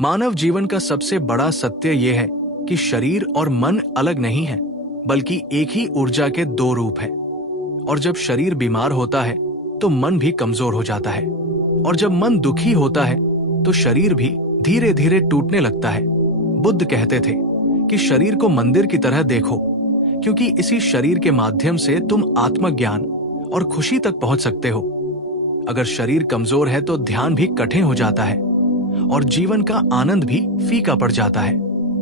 मानव जीवन का सबसे बड़ा सत्य यह है कि शरीर और मन अलग नहीं है, बल्कि एक ही ऊर्जा के दो रूप हैं। और जब शरीर बीमार होता है तो मन भी कमजोर हो जाता है, और जब मन दुखी होता है तो शरीर भी धीरे धीरे टूटने लगता है। बुद्ध कहते थे कि शरीर को मंदिर की तरह देखो, क्योंकि इसी शरीर के माध्यम से तुम आत्मज्ञान और खुशी तक पहुंच सकते हो। अगर शरीर कमजोर है तो ध्यान भी कठिन हो जाता है और जीवन का आनंद भी फीका पड़ जाता है।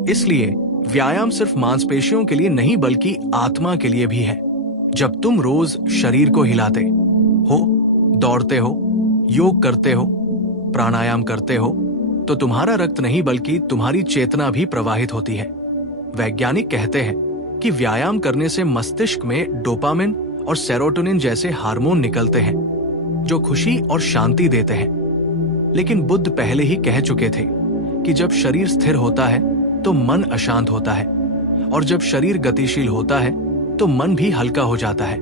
इसलिए व्यायाम सिर्फ मांसपेशियों के लिए नहीं, बल्कि आत्मा के लिए भी है। जब तुम रोज शरीर को हिलाते हो, दौड़ते हो, योग करते हो, प्राणायाम करते हो, तो तुम्हारा रक्त नहीं बल्कि तुम्हारी चेतना भी प्रवाहित होती है। वैज्ञानिक कहते हैं कि व्यायाम करने से मस्तिष्क में डोपामिन और सेरोटोनिन जैसे हार्मोन निकलते हैं, जो खुशी और शांति देते हैं। लेकिन बुद्ध पहले ही कह चुके थे कि जब शरीर स्थिर होता है तो मन अशांत होता है, और जब शरीर गतिशील होता है तो मन भी हल्का हो जाता है।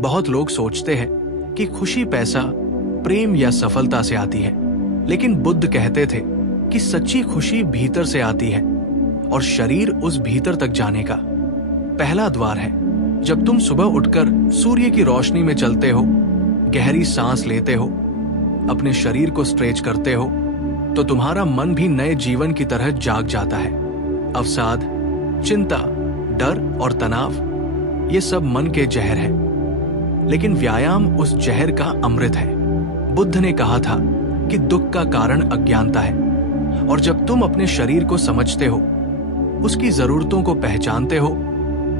बहुत लोग सोचते हैं कि खुशी पैसा, प्रेम या सफलता से आती है, लेकिन बुद्ध कहते थे कि सच्ची खुशी भीतर से आती है, और शरीर उस भीतर तक जाने का पहला द्वार है। जब तुम सुबह उठकर सूर्य की रोशनी में चलते हो, गहरी सांस लेते हो, अपने शरीर को स्ट्रेच करते हो, तो तुम्हारा मन भी नए जीवन की तरह जाग जाता है। अवसाद, चिंता, डर और तनाव, ये सब मन के जहर है, लेकिन व्यायाम उस जहर का अमृत है। बुद्ध ने कहा था कि दुख का कारण अज्ञानता है, और जब तुम अपने शरीर को समझते हो, उसकी जरूरतों को पहचानते हो,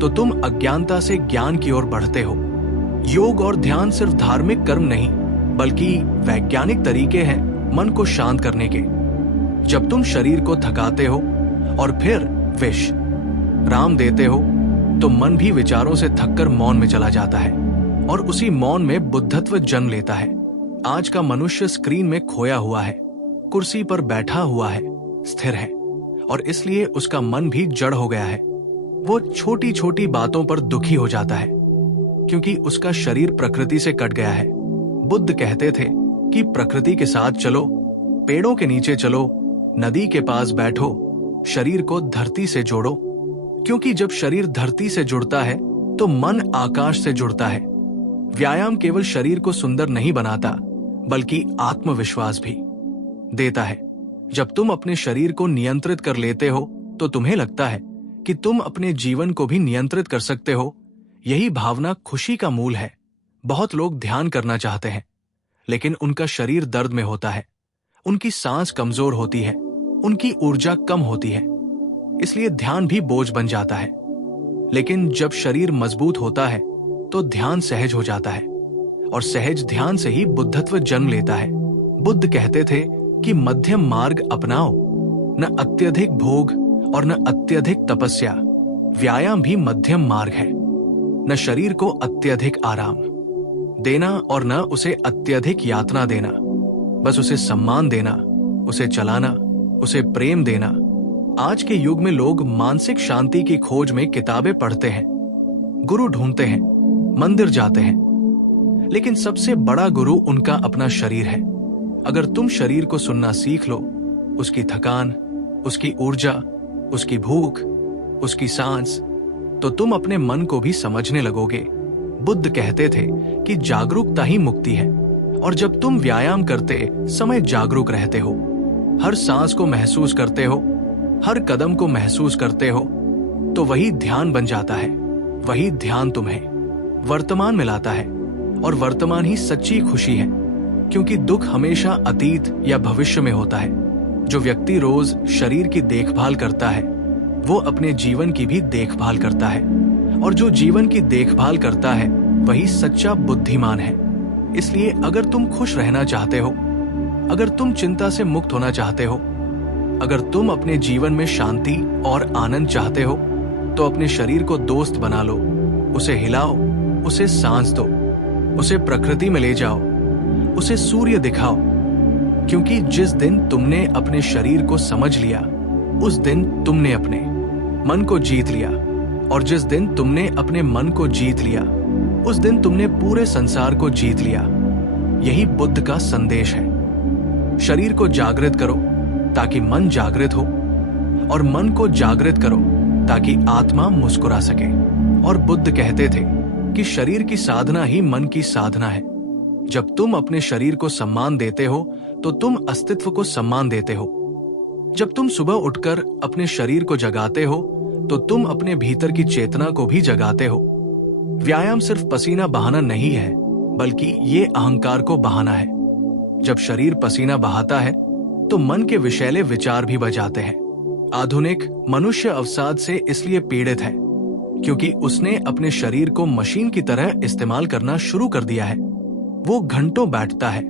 तो तुम अज्ञानता से ज्ञान की ओर बढ़ते हो। योग और ध्यान सिर्फ धार्मिक कर्म नहीं, बल्कि वैज्ञानिक तरीके हैं मन को शांत करने के। जब तुम शरीर को थकाते हो और फिर विश्राम देते हो, तो मन भी विचारों से थककर मौन में चला जाता है, और उसी मौन में बुद्धत्व जन्म लेता है। आज का मनुष्य स्क्रीन में खोया हुआ है, कुर्सी पर बैठा हुआ है, स्थिर है, और इसलिए उसका मन भी जड़ हो गया है। वो छोटी छोटी बातों पर दुखी हो जाता है, क्योंकि उसका शरीर प्रकृति से कट गया है। बुद्ध कहते थे कि प्रकृति के साथ चलो, पेड़ों के नीचे चलो, नदी के पास बैठो, शरीर को धरती से जोड़ो, क्योंकि जब शरीर धरती से जुड़ता है तो मन आकाश से जुड़ता है। व्यायाम केवल शरीर को सुंदर नहीं बनाता, बल्कि आत्मविश्वास भी देता है। जब तुम अपने शरीर को नियंत्रित कर लेते हो, तो तुम्हें लगता है कि तुम अपने जीवन को भी नियंत्रित कर सकते हो। यही भावना खुशी का मूल है। बहुत लोग ध्यान करना चाहते हैं, लेकिन उनका शरीर दर्द में होता है, उनकी सांस कमजोर होती है, उनकी ऊर्जा कम होती है, इसलिए ध्यान भी बोझ बन जाता है। लेकिन जब शरीर मजबूत होता है तो ध्यान सहज हो जाता है, और सहज ध्यान से ही बुद्धत्व जन्म लेता है। बुद्ध कहते थे कि मध्यम मार्ग अपनाओ, न अत्यधिक भोग और न अत्यधिक तपस्या। व्यायाम भी मध्यम मार्ग है, न शरीर को अत्यधिक आराम देना और न उसे अत्यधिक यातना देना, बस उसे सम्मान देना, उसे चलाना, उसे प्रेम देना। आज के युग में लोग मानसिक शांति की खोज में किताबें पढ़ते हैं, गुरु ढूंढते हैं, मंदिर जाते हैं, लेकिन सबसे बड़ा गुरु उनका अपना शरीर है। अगर तुम शरीर को सुनना सीख लो, उसकी थकान, उसकी ऊर्जा, उसकी भूख, उसकी सांस, तो तुम अपने मन को भी समझने लगोगे। बुद्ध कहते थे कि जागरूकता ही मुक्ति है, और जब तुम व्यायाम करते समय जागरूक रहते हो, हर सांस को महसूस करते हो, हर कदम को महसूस करते हो, तो वही ध्यान बन जाता है। वही ध्यान तुम्हें वर्तमान में लाता है, और वर्तमान ही सच्ची खुशी है, क्योंकि दुख हमेशा अतीत या भविष्य में होता है। जो व्यक्ति रोज शरीर की देखभाल करता है, वो अपने जीवन की भी देखभाल करता है, और जो जीवन की देखभाल करता है वही सच्चा बुद्धिमान है। इसलिए अगर तुम खुश रहना चाहते हो, अगर तुम चिंता से मुक्त होना चाहते हो, अगर तुम अपने जीवन में शांति और आनंद चाहते हो, तो अपने शरीर को दोस्त बना लो, उसे हिलाओ, उसे सांस दो, उसे प्रकृति में ले जाओ, उसे सूर्य दिखाओ, क्योंकि जिस दिन तुमने अपने शरीर को समझ लिया, उस दिन तुमने अपने मन को जीत लिया, और जिस दिन तुमने अपने मन को जीत लिया, उस दिन तुमने पूरे संसार को जीत लिया। यही बुद्ध का संदेश है। शरीर को जागृत करो, ताकि मन जागृत हो, और मन को जागृत करो ताकि आत्मा मुस्कुरा सके। और बुद्ध कहते थे कि शरीर की साधना ही मन की साधना है। जब तुम अपने शरीर को सम्मान देते हो तो तुम अस्तित्व को सम्मान देते हो। जब तुम सुबह उठकर अपने शरीर को जगाते हो तो तुम अपने भीतर की चेतना को भी जगाते हो। व्यायाम सिर्फ पसीना बहाना नहीं है, बल्कि ये अहंकार को बहाना है। जब शरीर पसीना बहाता है तो मन के विषैले विचार भी बजाते हैं। आधुनिक मनुष्य अवसाद से इसलिए पीड़ित है क्योंकि उसने अपने शरीर को मशीन की तरह इस्तेमाल करना शुरू कर दिया है। वो घंटों बैठता है,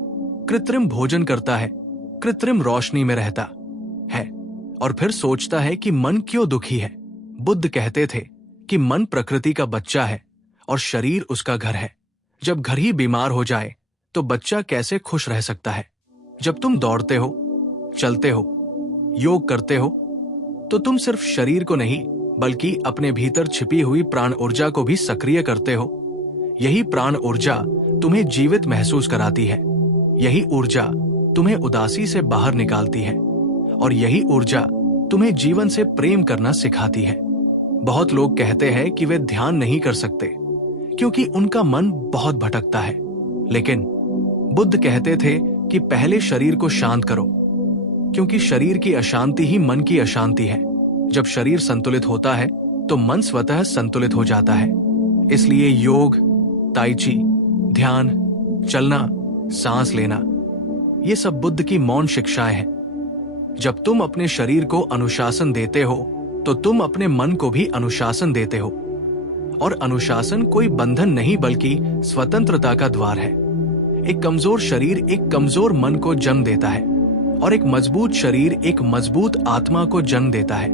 कृत्रिम भोजन करता है, कृत्रिम रोशनी में रहता है और फिर सोचता है कि मन क्यों दुखी है। बुद्ध कहते थे कि मन प्रकृति का बच्चा है और शरीर उसका घर है। जब घर ही बीमार हो जाए तो बच्चा कैसे खुश रह सकता है? जब तुम दौड़ते हो, चलते हो, योग करते हो तो तुम सिर्फ शरीर को नहीं बल्कि अपने भीतर छिपी हुई प्राण ऊर्जा को भी सक्रिय करते हो। यही प्राण ऊर्जा तुम्हें जीवित महसूस कराती है। यही ऊर्जा तुम्हें उदासी से बाहर निकालती है और यही ऊर्जा तुम्हें जीवन से प्रेम करना सिखाती है। बहुत लोग कहते हैं कि वे ध्यान नहीं कर सकते क्योंकि उनका मन बहुत भटकता है, लेकिन बुद्ध कहते थे कि पहले शरीर को शांत करो, क्योंकि शरीर की अशांति ही मन की अशांति है। जब शरीर संतुलित होता है तो मन स्वतः संतुलित हो जाता है। इसलिए योग, ताई ची, ध्यान, चलना, सांस लेना, ये सब बुद्ध की मौन शिक्षाएं हैं। जब तुम अपने शरीर को अनुशासन देते हो तो तुम अपने मन को भी अनुशासन देते हो। और अनुशासन कोई बंधन नहीं बल्कि स्वतंत्रता का द्वार है। एक कमजोर शरीर एक कमजोर मन को जन्म देता है और एक मजबूत शरीर एक मजबूत आत्मा को जन्म देता है।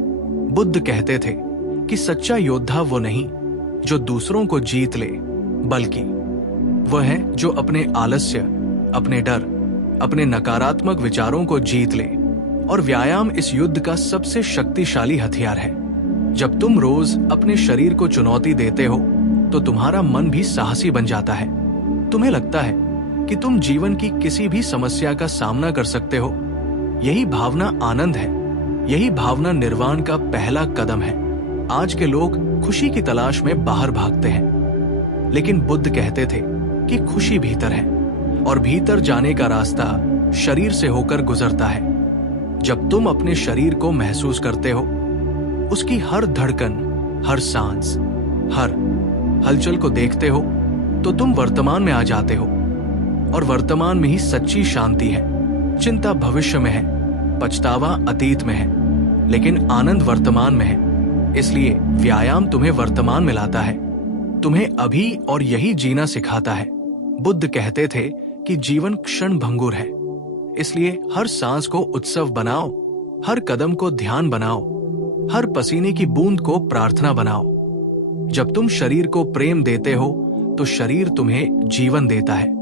बुद्ध कहते थे कि सच्चा योद्धा वो नहीं जो दूसरों को जीत ले, बल्कि वह है जो अपने आलस्य, अपने डर, अपने नकारात्मक विचारों को जीत ले। और व्यायाम इस युद्ध का सबसे शक्तिशाली हथियार है। जब तुम रोज अपने शरीर को चुनौती देते हो तो तुम्हारा मन भी साहसी बन जाता है। तुम्हें लगता है कि तुम जीवन की किसी भी समस्या का सामना कर सकते हो। यही भावना आनंद है। यही भावना निर्वाण का पहला कदम है। आज के लोग खुशी की तलाश में बाहर भागते हैं, लेकिन बुद्ध कहते थे कि खुशी भीतर है और भीतर जाने का रास्ता शरीर से होकर गुजरता है। जब तुम अपने शरीर को महसूस करते हो, उसकी हर धड़कन, हर सांस, हर हलचल को देखते हो तो तुम वर्तमान में आ जाते हो। और वर्तमान में ही सच्ची शांति है। चिंता भविष्य में है, पछतावा अतीत में है, लेकिन आनंद वर्तमान में है। इसलिए व्यायाम तुम्हें वर्तमान में लाता है, तुम्हें अभी और यही जीना सिखाता है। बुद्ध कहते थे कि जीवन क्षण भंगुर है, इसलिए हर सांस को उत्सव बनाओ, हर कदम को ध्यान बनाओ, हर पसीने की बूंद को प्रार्थना बनाओ। जब तुम शरीर को प्रेम देते हो तो शरीर तुम्हें जीवन देता है,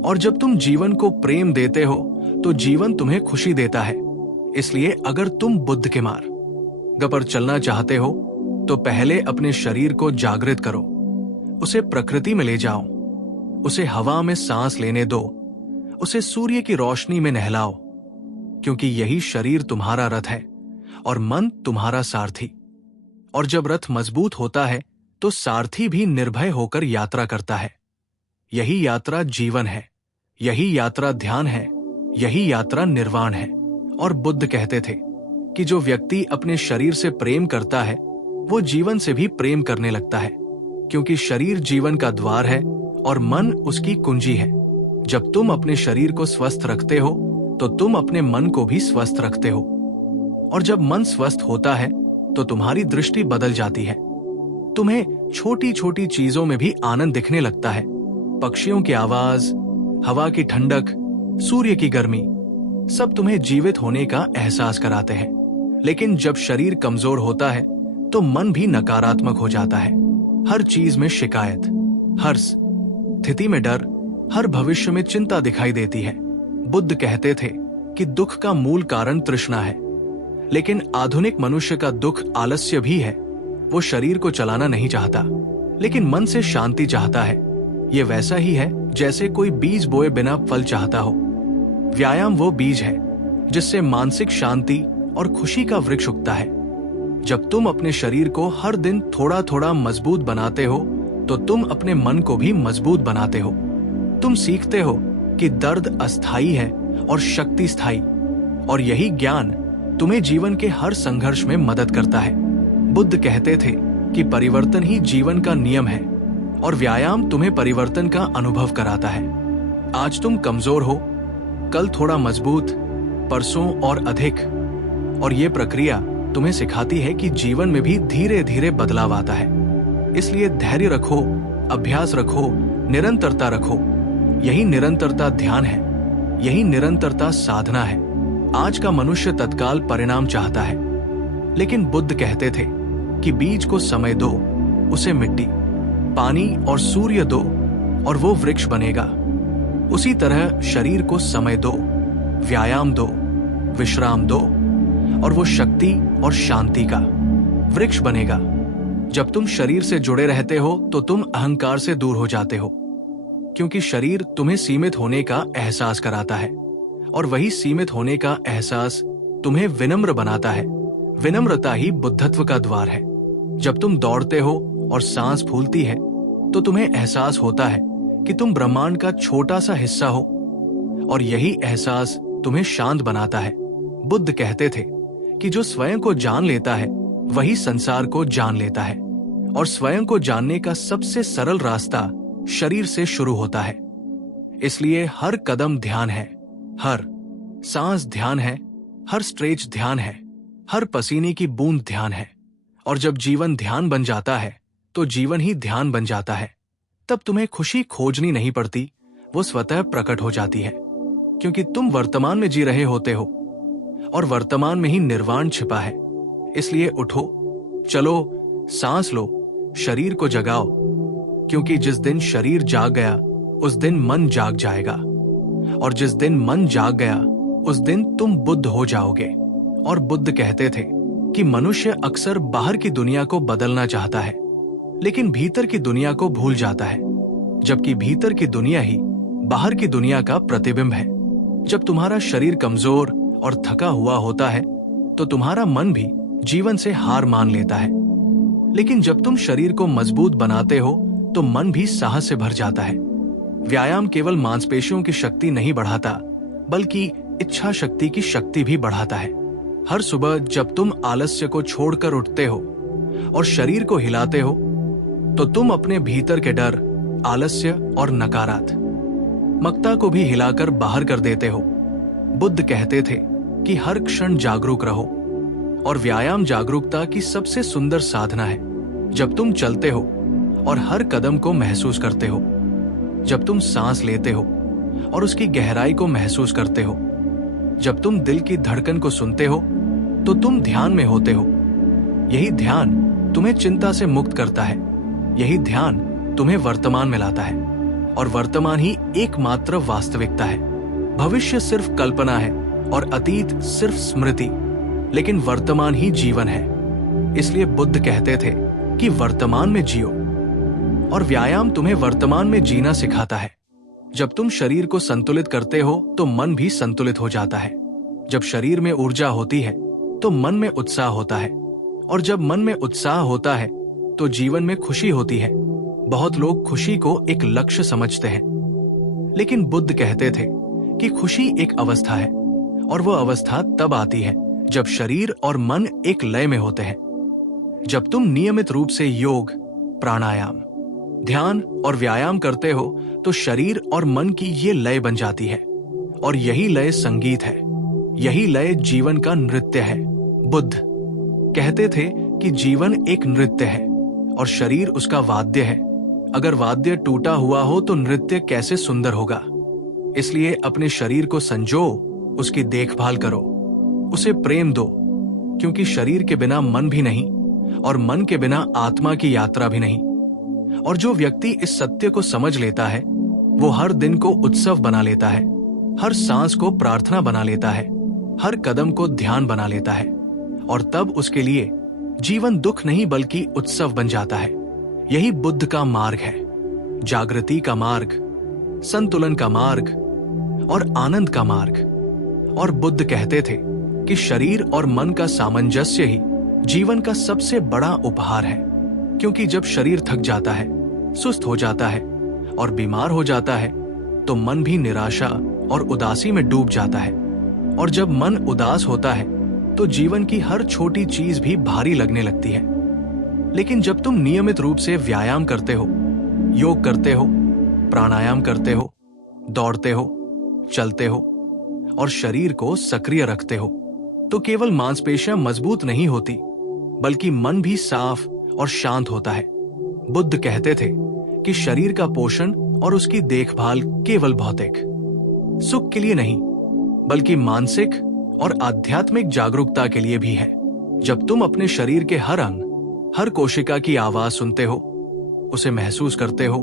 और जब तुम जीवन को प्रेम देते हो तो जीवन तुम्हें खुशी देता है। इसलिए अगर तुम बुद्ध के मार्ग पर चलना चाहते हो तो पहले अपने शरीर को जागृत करो, उसे प्रकृति में ले जाओ, उसे हवा में सांस लेने दो, उसे सूर्य की रोशनी में नहलाओ, क्योंकि यही शरीर तुम्हारा रथ है और मन तुम्हारा सारथी। और जब रथ मजबूत होता है तो सारथी भी निर्भय होकर यात्रा करता है। यही यात्रा जीवन है, यही यात्रा ध्यान है, यही यात्रा निर्वाण है। और बुद्ध कहते थे कि जो व्यक्ति अपने शरीर से प्रेम करता है वो जीवन से भी प्रेम करने लगता है, क्योंकि शरीर जीवन का द्वार है और मन उसकी कुंजी है। जब तुम अपने शरीर को स्वस्थ रखते हो तो तुम अपने मन को भी स्वस्थ रखते हो, और जब मन स्वस्थ होता है तो तुम्हारी दृष्टि बदल जाती है। तुम्हें छोटी छोटी चीजों में भी आनंद दिखने लगता है। पक्षियों की आवाज, हवा की ठंडक, सूर्य की गर्मी, सब तुम्हें जीवित होने का एहसास कराते हैं। लेकिन जब शरीर कमजोर होता है तो मन भी नकारात्मक हो जाता है। हर चीज में शिकायत, हर स्थिति में डर, हर भविष्य में चिंता दिखाई देती है। बुद्ध कहते थे कि दुख का मूल कारण तृष्णा है, लेकिन आधुनिक मनुष्य का दुख आलस्य भी है। वो शरीर को चलाना नहीं चाहता, लेकिन मन से शांति चाहता है। ये वैसा ही है जैसे कोई बीज बोए बिना फल चाहता हो। व्यायाम वो बीज है जिससे मानसिक शांति और खुशी का वृक्ष उगता है। जब तुम अपने शरीर को हर दिन थोड़ा थोड़ा मजबूत बनाते हो तो तुम अपने मन को भी मजबूत बनाते हो। तुम सीखते हो कि दर्द अस्थायी है और शक्ति स्थायी, और यही ज्ञान तुम्हें जीवन के हर संघर्ष में मदद करता है। बुद्ध कहते थे कि परिवर्तन ही जीवन का नियम है, और व्यायाम तुम्हें परिवर्तन का अनुभव कराता है। आज तुम कमजोर हो, कल थोड़ा मजबूत, परसों और अधिक, और ये प्रक्रिया तुम्हें सिखाती है कि जीवन में भी धीरे धीरे बदलाव आता है। इसलिए धैर्य रखो, अभ्यास रखो, निरंतरता रखो। यही निरंतरता ध्यान है, यही निरंतरता साधना है। आज का मनुष्य तत्काल परिणाम चाहता है, लेकिन बुद्ध कहते थे कि बीज को समय दो, उसे मिट्टी, पानी और सूर्य दो और वो वृक्ष बनेगा। उसी तरह शरीर को समय दो, व्यायाम दो, विश्राम दो, और वो शक्ति और शांति का वृक्ष बनेगा। जब तुम शरीर से जुड़े रहते हो तो तुम अहंकार से दूर हो जाते हो, क्योंकि शरीर तुम्हें सीमित होने का एहसास कराता है, और वही सीमित होने का एहसास तुम्हें विनम्र बनाता है। विनम्रता ही बुद्धत्व का द्वार है। जब तुम दौड़ते हो और सांस फूलती है तो तुम्हें एहसास होता है कि तुम ब्रह्मांड का छोटा सा हिस्सा हो, और यही एहसास तुम्हें शांत बनाता है। बुद्ध कहते थे कि जो स्वयं को जान लेता है वही संसार को जान लेता है, और स्वयं को जानने का सबसे सरल रास्ता शरीर से शुरू होता है। इसलिए हर कदम ध्यान है, हर सांस ध्यान है, हर स्ट्रेच ध्यान है, हर पसीने की बूंद ध्यान है। और जब जीवन ध्यान बन जाता है तो जीवन ही ध्यान बन जाता है। तब तुम्हें खुशी खोजनी नहीं पड़ती, वो स्वतः प्रकट हो जाती है, क्योंकि तुम वर्तमान में जी रहे होते हो, और वर्तमान में ही निर्वाण छिपा है। इसलिए उठो, चलो, सांस लो, शरीर को जगाओ, क्योंकि जिस दिन शरीर जाग गया उस दिन मन जाग जाएगा, और जिस दिन मन जाग गया उस दिन तुम बुद्ध हो जाओगे। और बुद्ध कहते थे कि मनुष्य अक्सर बाहर की दुनिया को बदलना चाहता है, लेकिन भीतर की दुनिया को भूल जाता है, जबकि भीतर की दुनिया ही बाहर की दुनिया का प्रतिबिंब है। जब तुम्हारा शरीर कमजोर और थका हुआ होता है तो तुम्हारा मन भी जीवन से हार मान लेता है, लेकिन जब तुम शरीर को मजबूत बनाते हो तो मन भी साहस से भर जाता है। व्यायाम केवल मांसपेशियों की शक्ति नहीं बढ़ाता, बल्कि इच्छा शक्ति की शक्ति भी बढ़ाता है। हर सुबह जब तुम आलस्य को छोड़कर उठते हो और शरीर को हिलाते हो तो तुम अपने भीतर के डर, आलस्य और नकारात्मकता को भी हिलाकर बाहर कर देते हो। बुद्ध कहते थे कि हर क्षण जागरूक रहो, और व्यायाम जागरूकता की सबसे सुंदर साधना है। जब तुम चलते हो और हर कदम को महसूस करते हो, जब तुम सांस लेते हो और उसकी गहराई को महसूस करते हो, जब तुम दिल की धड़कन को सुनते हो तो तुम ध्यान में होते हो। यही ध्यान तुम्हें चिंता से मुक्त करता है, यही ध्यान तुम्हें वर्तमान में लाता है, और वर्तमान ही एकमात्र वास्तविकता है। भविष्य सिर्फ कल्पना है और अतीत सिर्फ स्मृति, लेकिन वर्तमान ही जीवन है। इसलिए बुद्ध कहते थे कि वर्तमान में जियो, और व्यायाम तुम्हें वर्तमान में जीना सिखाता है। जब तुम शरीर को संतुलित करते हो तो मन भी संतुलित हो जाता है। जब शरीर में ऊर्जा होती है तो मन में उत्साह होता है, और जब मन में उत्साह होता है तो जीवन में खुशी होती है। बहुत लोग खुशी को एक लक्ष्य समझते हैं, लेकिन बुद्ध कहते थे कि खुशी एक अवस्था है, और वह अवस्था तब आती है जब शरीर और मन एक लय में होते हैं। जब तुम नियमित रूप से योग, प्राणायाम, ध्यान और व्यायाम करते हो तो शरीर और मन की ये लय बन जाती है, और यही लय संगीत है, यही लय जीवन का नृत्य है। बुद्ध कहते थे कि जीवन एक नृत्य है और शरीर उसका वाद्य है। अगर वाद्य टूटा हुआ हो तो नृत्य कैसे सुंदर होगा। इसलिए अपने शरीर को संजो, उसकी देखभाल करो, उसे प्रेम दो, क्योंकि शरीर के बिना मन भी नहीं, और मन के बिना आत्मा की यात्रा भी नहीं। और जो व्यक्ति इस सत्य को समझ लेता है वो हर दिन को उत्सव बना लेता है, हर सांस को प्रार्थना बना लेता है, हर कदम को ध्यान बना लेता है, और तब उसके लिए जीवन दुख नहीं बल्कि उत्सव बन जाता है। यही बुद्ध का मार्ग है, जागृति का मार्ग, संतुलन का मार्ग और आनंद का मार्ग। और बुद्ध कहते थे कि शरीर और मन का सामंजस्य ही जीवन का सबसे बड़ा उपहार है, क्योंकि जब शरीर थक जाता है, सुस्त हो जाता है और बीमार हो जाता है तो मन भी निराशा और उदासी में डूब जाता है। और जब मन उदास होता है तो जीवन की हर छोटी चीज भी भारी लगने लगती है। लेकिन जब तुम नियमित रूप से व्यायाम करते हो, योग करते हो, प्राणायाम करते हो, दौड़ते हो, चलते हो और शरीर को सक्रिय रखते हो, तो केवल मांसपेशियां मजबूत नहीं होती, बल्कि मन भी साफ और शांत होता है। बुद्ध कहते थे कि शरीर का पोषण और उसकी देखभाल केवल भौतिक सुख के लिए नहीं, बल्कि मानसिक और आध्यात्मिक जागरूकता के लिए भी है। जब तुम अपने शरीर के हर अंग, हर कोशिका की आवाज सुनते हो, उसे महसूस करते हो,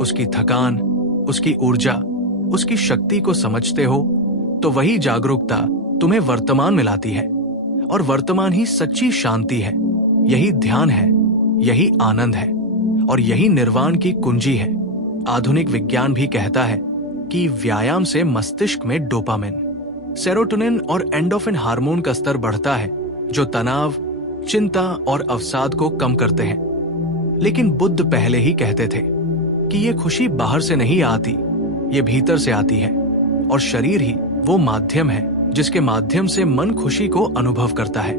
उसकी थकान, उसकी ऊर्जा, उसकी शक्ति को समझते हो, तो वही जागरूकता तुम्हें वर्तमान में लाती है। और वर्तमान ही सच्ची शांति है, यही ध्यान है, यही आनंद है और यही निर्वाण की कुंजी है। आधुनिक विज्ञान भी कहता है कि व्यायाम से मस्तिष्क में डोपामिन, सेरोटोनिन और एंडोर्फिन हार्मोन का स्तर बढ़ता है, जो तनाव, चिंता और अवसाद को कम करते हैं। लेकिन बुद्ध पहले ही कहते थे कि ये खुशी बाहर से नहीं आती, ये भीतर से आती है और शरीर ही वो माध्यम है जिसके माध्यम से मन खुशी को अनुभव करता है।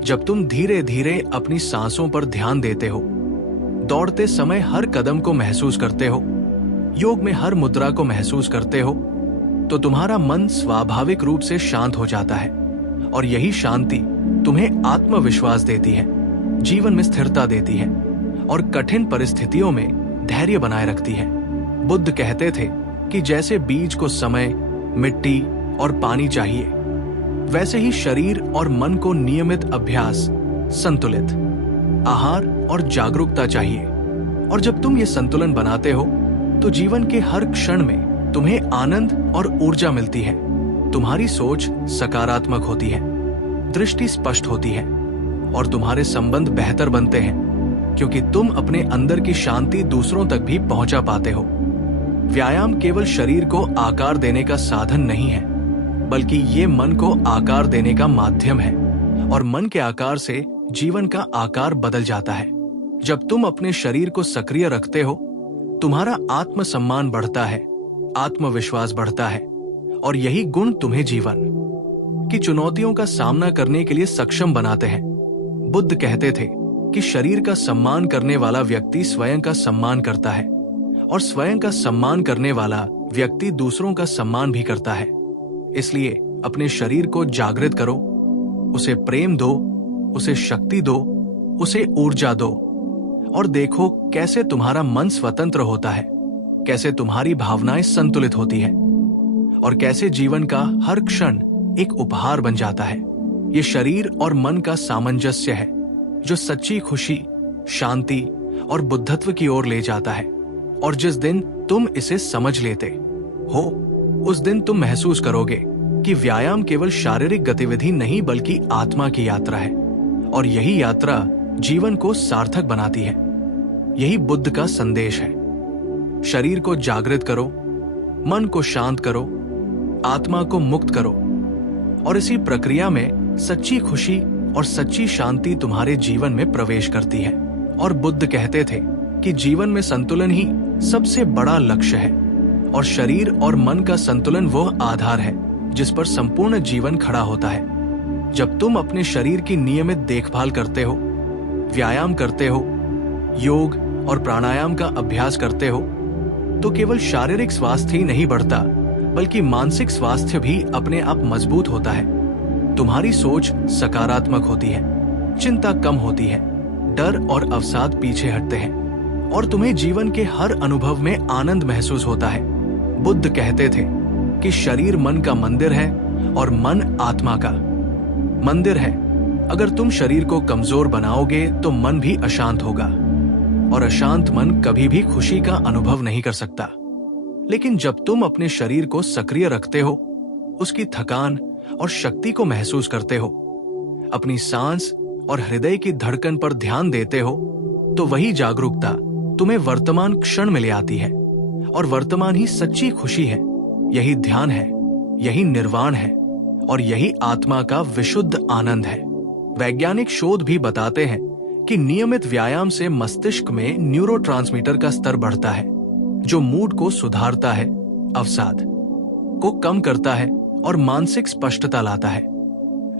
जब तुम धीरे धीरे अपनी सांसों पर ध्यान देते हो, दौड़ते समय हर कदम को महसूस करते हो, योग में हर मुद्रा को महसूस करते हो, तो तुम्हारा मन स्वाभाविक रूप से शांत हो जाता है। और यही शांति तुम्हें आत्मविश्वास देती है, जीवन में स्थिरता देती है और कठिन परिस्थितियों में धैर्य बनाए रखती है। बुद्ध कहते थे कि जैसे बीज को समय, मिट्टी और पानी चाहिए, वैसे ही शरीर और मन को नियमित अभ्यास, संतुलित आहार और जागरूकता चाहिए। और जब तुम ये संतुलन बनाते हो तो जीवन के हर क्षण में तुम्हें आनंद और ऊर्जा मिलती है। तुम्हारी सोच सकारात्मक होती है, दृष्टि स्पष्ट होती है और तुम्हारे संबंध बेहतर बनते हैं, क्योंकि तुम अपने अंदर की शांति दूसरों तक भी पहुंचा पाते हो। व्यायाम केवल शरीर को आकार देने का साधन नहीं है, बल्कि ये मन को आकार देने का माध्यम है और मन के आकार से जीवन का आकार बदल जाता है। जब तुम अपने शरीर को सक्रिय रखते हो, तुम्हारा आत्मसम्मान बढ़ता है, आत्मविश्वास बढ़ता है और यही गुण तुम्हें जीवन की चुनौतियों का सामना करने के लिए सक्षम बनाते हैं। बुद्ध कहते थे कि शरीर का सम्मान करने वाला व्यक्ति स्वयं का सम्मान करता है और स्वयं का सम्मान करने वाला व्यक्ति दूसरों का सम्मान भी करता है। इसलिए अपने शरीर को जागृत करो, उसे प्रेम दो, उसे शक्ति दो, उसे ऊर्जा दो और देखो कैसे तुम्हारा मन स्वतंत्र होता है, कैसे तुम्हारी भावनाएं संतुलित होती है और कैसे जीवन का हर क्षण एक उपहार बन जाता है। ये शरीर और मन का सामंजस्य है जो सच्ची खुशी, शांति और बुद्धत्व की ओर ले जाता है। और जिस दिन तुम इसे समझ लेते हो, उस दिन तुम महसूस करोगे कि व्यायाम केवल शारीरिक गतिविधि नहीं, बल्कि आत्मा की यात्रा है और यही यात्रा जीवन को सार्थक बनाती है। यही बुद्ध का संदेश है। शरीर को जागृत करो, मन को शांत करो, आत्मा को मुक्त करो और इसी प्रक्रिया में सच्ची खुशी और सच्ची शांति तुम्हारे जीवन में प्रवेश करती है। और बुद्ध कहते थे कि जीवन में संतुलन ही सबसे बड़ा लक्ष्य है और शरीर और मन का संतुलन वह आधार है जिस पर संपूर्ण जीवन खड़ा होता है। जब तुम अपने शरीर की नियमित देखभाल करते हो, व्यायाम करते हो, योग और प्राणायाम का अभ्यास करते हो, तो केवल शारीरिक स्वास्थ्य ही नहीं बढ़ता, बल्कि मानसिक स्वास्थ्य भी अपने आप मजबूत होता है। तुम्हारी सोच सकारात्मक होती है, चिंता कम होती है, डर और अवसाद पीछे हटते हैं और तुम्हें जीवन के हर अनुभव में आनंद महसूस होता है। बुद्ध कहते थे कि शरीर मन का मंदिर है और मन आत्मा का मंदिर है। अगर तुम शरीर को कमजोर बनाओगे तो मन भी अशांत होगा और अशांत मन कभी भी खुशी का अनुभव नहीं कर सकता। लेकिन जब तुम अपने शरीर को सक्रिय रखते हो, उसकी थकान और शक्ति को महसूस करते हो, अपनी सांस और हृदय की धड़कन पर ध्यान देते हो, तो वही जागरूकता तुम्हें वर्तमान क्षण में ले आती है और वर्तमान ही सच्ची खुशी है। यही ध्यान है, यही निर्वाण है और यही आत्मा का विशुद्ध आनंद है। वैज्ञानिक शोध भी बताते हैं कि नियमित व्यायाम से मस्तिष्क में न्यूरोट्रांसमीटर का स्तर बढ़ता है, जो मूड को सुधारता है, अवसाद को कम करता है और मानसिक स्पष्टता लाता है।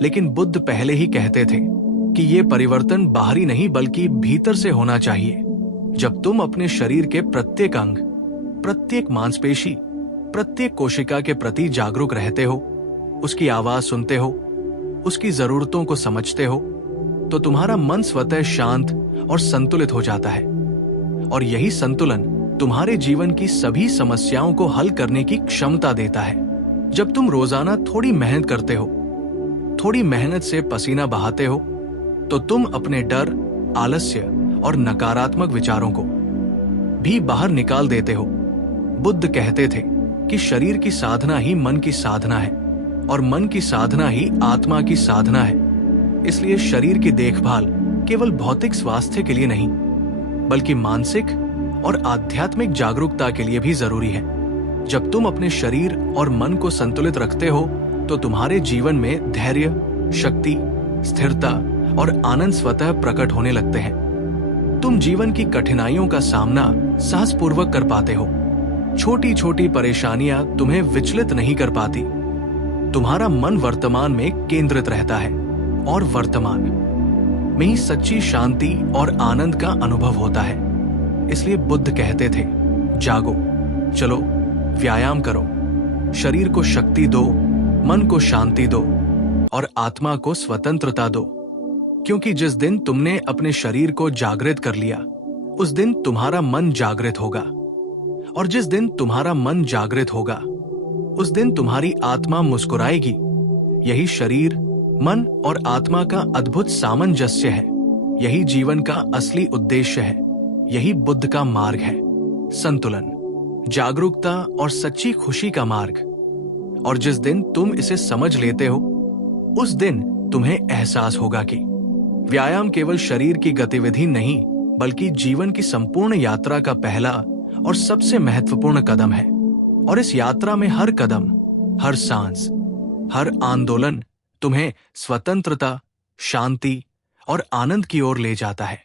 लेकिन बुद्ध पहले ही कहते थे कि ये परिवर्तन बाहरी नहीं बल्कि भीतर से होना चाहिए। जब तुम अपने शरीर के प्रत्येक अंग, प्रत्येक मांसपेशी, प्रत्येक कोशिका के प्रति जागरूक रहते हो, उसकी आवाज सुनते हो, उसकी जरूरतों को समझते हो, तो तुम्हारा मन स्वतः शांत और संतुलित हो जाता है। और यही संतुलन तुम्हारे जीवन की सभी समस्याओं को हल करने की क्षमता देता है। जब तुम रोजाना थोड़ी मेहनत करते हो, थोड़ी मेहनत से पसीना बहाते हो, तो तुम अपने डर, आलस्य और नकारात्मक विचारों को भी बाहर निकाल देते हो। बुद्ध कहते थे कि शरीर की साधना ही मन की साधना है और मन की साधना ही आत्मा की साधना है। इसलिए शरीर की देखभाल केवल भौतिक स्वास्थ्य के लिए नहीं, बल्कि मानसिक और आध्यात्मिक जागरूकता के लिए भी जरूरी है। जब तुम अपने शरीर और मन को संतुलित रखते हो, तो तुम्हारे जीवन में धैर्य, शक्ति, स्थिरता और आनंद स्वतः प्रकट होने लगते हैं। तुम जीवन की कठिनाइयों का सामना साहसपूर्वक कर पाते हो। छोटी छोटी परेशानियां तुम्हें विचलित नहीं कर पाती। तुम्हारा मन वर्तमान में केंद्रित रहता है और वर्तमान में ही सच्ची शांति और आनंद का अनुभव होता है। इसलिए बुद्ध कहते थे, जागो, चलो, व्यायाम करो, शरीर को शक्ति दो, मन को शांति दो और आत्मा को स्वतंत्रता दो। क्योंकि जिस दिन तुमने अपने शरीर को जागृत कर लिया, उस दिन तुम्हारा मन जागृत होगा, और जिस दिन तुम्हारा मन जागृत होगा, उस दिन तुम्हारी आत्मा मुस्कुराएगी। यही शरीर, मन और आत्मा का अद्भुत सामंजस्य है। यही जीवन का असली उद्देश्य है। यही बुद्ध का मार्ग है, संतुलन, जागरूकता और सच्ची खुशी का मार्ग। और जिस दिन तुम इसे समझ लेते हो, उस दिन तुम्हें एहसास होगा कि व्यायाम केवल शरीर की गतिविधि नहीं, बल्कि जीवन की संपूर्ण यात्रा का पहला और सबसे महत्वपूर्ण कदम है। और इस यात्रा में हर कदम, हर सांस, हर आंदोलन तुम्हें स्वतंत्रता, शांति और आनंद की ओर ले जाता है।